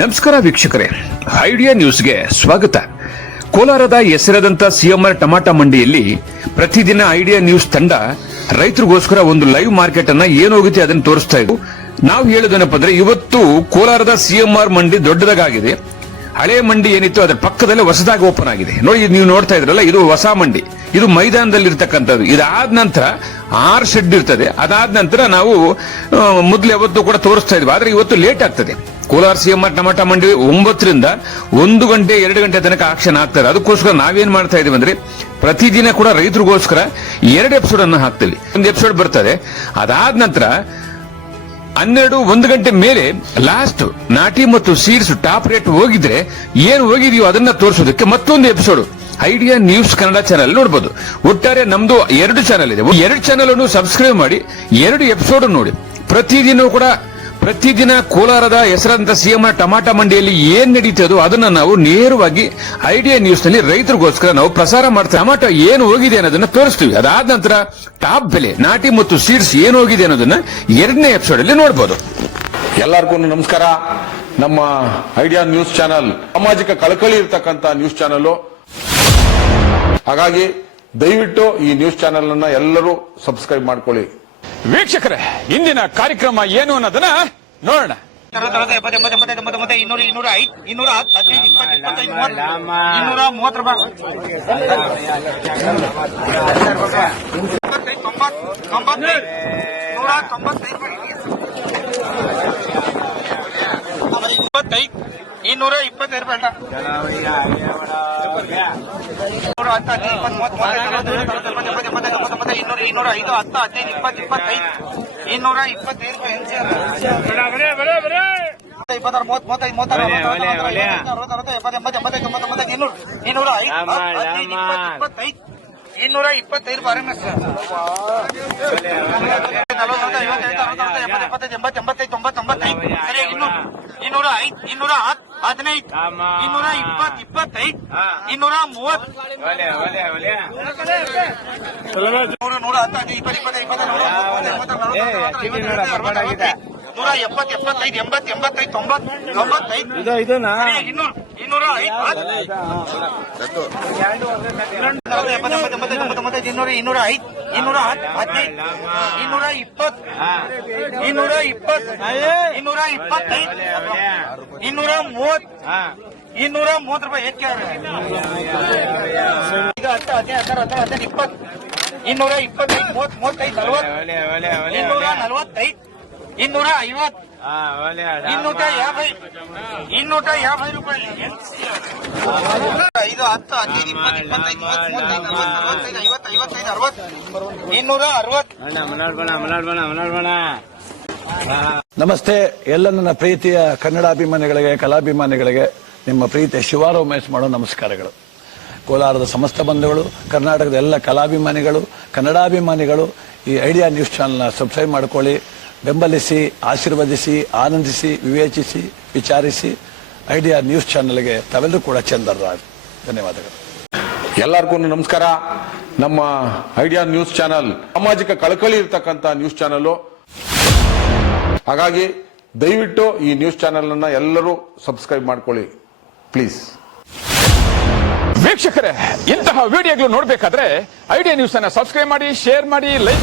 ನಮಸ್ಕಾರ ವೀಕ್ಷಕರೇ, ಐಡಿಯಾ ನ್ಯೂಸ್ಗೆ ಸ್ವಾಗತ. ಕೋಲಾರದ ಹೆಸರಾದಂತ ಸಿಎಂಆರ್ ಟಮಾಟಾ ಮಂಡಿಯಲ್ಲಿ ಪ್ರತಿದಿನ ಐಡಿಯಾ ನ್ಯೂಸ್ ತಂಡ ರೈತರಿಗೋಸ್ಕರ ಒಂದು ಲೈವ್ ಮಾರ್ಕೆಟ್ ಅನ್ನ ಏನಾಗುತ್ತೆ ಅದನ್ನು ತೋರಿಸ್ತಾ ಇದ್ವು. ನಾವು ಹೇಳೋದೇನಪ್ಪ ಅಂದ್ರೆ, ಇವತ್ತು ಕೋಲಾರದ ಸಿಎಂಆರ್ ಮಂಡಿ ದೊಡ್ಡದಾಗಿದೆ. ಹಳೆ ಮಂಡಿ ಏನಿತ್ತು ಅದರ ಪಕ್ಕದಲ್ಲೇ ಹೊಸದಾಗಿ ಓಪನ್ ಆಗಿದೆ. ನೋಡಿ, ನೀವು ನೋಡ್ತಾ ಇದ್ರಲ್ಲ, ಇದು ಹೊಸ ಮಂಡಿ. ಇದು ಮೈದಾನದಲ್ಲಿ ಇರ್ತಕ್ಕಂಥದ್ದು. ಇದಾದ ನಂತರ 6 ಶೆಡ್ ಇರ್ತದೆ. ಅದಾದ ನಂತರ ನಾವು ಮೊದಲು ಯಾವತ್ತೂ ಕೂಡ ತೋರಿಸ್ತಾ ಇದ್ವಿ, ಆದ್ರೆ ಇವತ್ತು ಲೇಟ್ ಆಗ್ತದೆ. ಕೋಲಾರ ಸಿಎಂಆರ್ ಟಮಾಟಾ ಮಂಡಿ 9 ರಿಂದ 1 ಗಂಟೆ 2 ಗಂಟೆ ತನಕ ಆಕ್ಷನ್ ಆಗ್ತದೆ. ಅದಕ್ಕೋಸ್ಕರ ನಾವೇನ್ ಮಾಡ್ತಾ ಇದೀವಿ ಅಂದ್ರೆ, ಪ್ರತಿದಿನ ಕೂಡ ರೈತರಿಗೋಸ್ಕರ 2 ಎಪಿಸೋಡ್ ಅನ್ನು ಹಾಕ್ತೀವಿ. ಒಂದು ಎಪಿಸೋಡ್ ಬರ್ತದೆ. ಅದಾದ ನಂತರ 12-1 ಗಂಟೆ ಮೇಲೆ ಲಾಸ್ಟ್ ನಾಟಿ ಮತ್ತು ಸೀಡ್ಸ್ ಟಾಪ್ ರೇಟ್ ಹೋಗಿದ್ರೆ ಏನು ಹೋಗಿದೆಯೋ ಅದನ್ನ ತೋರಿಸೋದಕ್ಕೆ ಮತ್ತೊಂದು episode idea news Kannada channel ನೋಡಬಹುದು. ಒಟ್ಟಾರೆ ನಮ್ದು 2 ಚಾನೆಲ್ ಇದೆ. 2 ಚಾನೆಲ್ ಅನ್ನು ಸಬ್ಸ್ಕ್ರೈಬ್ ಮಾಡಿ 2 ಎಪಿಸೋಡ್ ನೋಡಿ. ಪ್ರತಿದಿನ ಕೋಲಾರದ ಹೆಸರಾದಂತ ಸಿಎಂಆರ್ ಟಮಾಟಾ ಮಂಡಿಯಲ್ಲಿ ಏನ್ ನಡೀತದೋ ಅದನ್ನ ನಾವು ನೇರವಾಗಿ ಐಡಿಯಾ ನ್ಯೂಸ್ ನಲ್ಲಿ ರೈತರಿಗೋಸ್ಕರ ನಾವು ಪ್ರಸಾರ ಮಾಡ್ತೀವಿ. ಟಮಾಟೋ ಏನು ಹೋಗಿದೆ ಅನ್ನೋದನ್ನ ತೋರಿಸ್ತೀವಿ. ಅದಾದ ನಂತರ ಟಾಪ್ ಬೆಲೆ, ನಾಟಿ ಮತ್ತು ಸೀಡ್ಸ್ ಏನು ಹೋಗಿದೆ ಅನ್ನೋದನ್ನ 2ನೇ ಎಪಿಸೋಡ್ ಅಲ್ಲಿ ನೋಡಬಹುದು. ಎಲ್ಲರಿಗೂ ನಮಸ್ಕಾರ. ನಮ್ಮ ಐಡಿಯಾ ನ್ಯೂಸ್ ಚಾನಲ್ ಸಾಮಾಜಿಕ ಕಳಕಳಿ ಇರತಕ್ಕಂತ ನ್ಯೂಸ್ ಚಾನಲ್. ಹಾಗಾಗಿ ದಯವಿಟ್ಟು ಈ ನ್ಯೂಸ್ ಚಾನಲ್ ಅನ್ನ ಎಲ್ಲರೂ ಸಬ್ಸ್ಕ್ರೈಬ್ ಮಾಡ್ಕೊಳ್ಳಿ. ವೀಕ್ಷಕರೇ, ಇಂದಿನ ಕಾರ್ಯಕ್ರಮ ಏನು ಅನ್ನೋದನ್ನ ನೋಡೋಣ. ನಮಸ್ತೆ ಎಲ್ಲ ನನ್ನ ಪ್ರೀತಿಯ ಕನ್ನಡಾಭಿಮಾನಿಗಳಿಗೆ, ಕಲಾಭಿಮಾನಿಗಳಿಗೆ ನಿಮ್ಮ ಪ್ರೀತಿಯ ಶಿವಾರ ಉಮೇಶ್ ಮಾಡೋ ನಮಸ್ಕಾರಗಳು. ಕೋಲಾರದ ಸಮಸ್ತ ಬಂಧುಗಳು, ಕರ್ನಾಟಕದ ಎಲ್ಲ ಕಲಾಭಿಮಾನಿಗಳು, ಕನ್ನಡಾಭಿಮಾನಿಗಳು ಈ ಐಡಿಯಾ ನ್ಯೂಸ್ ಚಾನಲ್ನ ಸಬ್ಸ್ಕ್ರೈಬ್ ಮಾಡ್ಕೊಳ್ಳಿ, ಬೆಂಬಲಿಸಿ, ಆಶೀರ್ವದಿಸಿ, ಆನಂದಿಸಿ, ವಿವೇಚಿಸಿ, ವಿಚಾರಿಸಿ. ಐಡಿಯಾ ನ್ಯೂಸ್ ಚಾನಲ್ಗೆ ತಾವೆಲ್ಲರೂ ಕೂಡ ಚಂದರಾಜ್. ಧನ್ಯವಾದಗಳು. ಎಲ್ಲರಿಗೂ ನಮಸ್ಕಾರ. ನಮ್ಮ ಐಡಿಯಾ ನ್ಯೂಸ್ ಚಾನಲ್ ಸಾಮಾಜಿಕ ಕಳಕಳಿ ಇರತಕ್ಕಂತ ನ್ಯೂಸ್ ಚಾನಲ್. ಹಾಗಾಗಿ ದಯವಿಟ್ಟು ಈ ನ್ಯೂಸ್ ಚಾನಲ್ ಅನ್ನ ಎಲ್ಲರೂ ಸಬ್ಸ್ಕ್ರೈಬ್ ಮಾಡ್ಕೊಳ್ಳಿ ಪ್ಲೀಸ್. ವೀಕ್ಷಕರೇ, ಇಂತಹ ವಿಡಿಯೋಗಳು ನೋಡಬೇಕಾದ್ರೆ ಐಡಿಯಾ ನ್ಯೂಸ್ ಅನ್ನ ಸಬ್ಸ್ಕ್ರೈಬ್ ಮಾಡಿ, ಶೇರ್ ಮಾಡಿ, ಲೈಕ್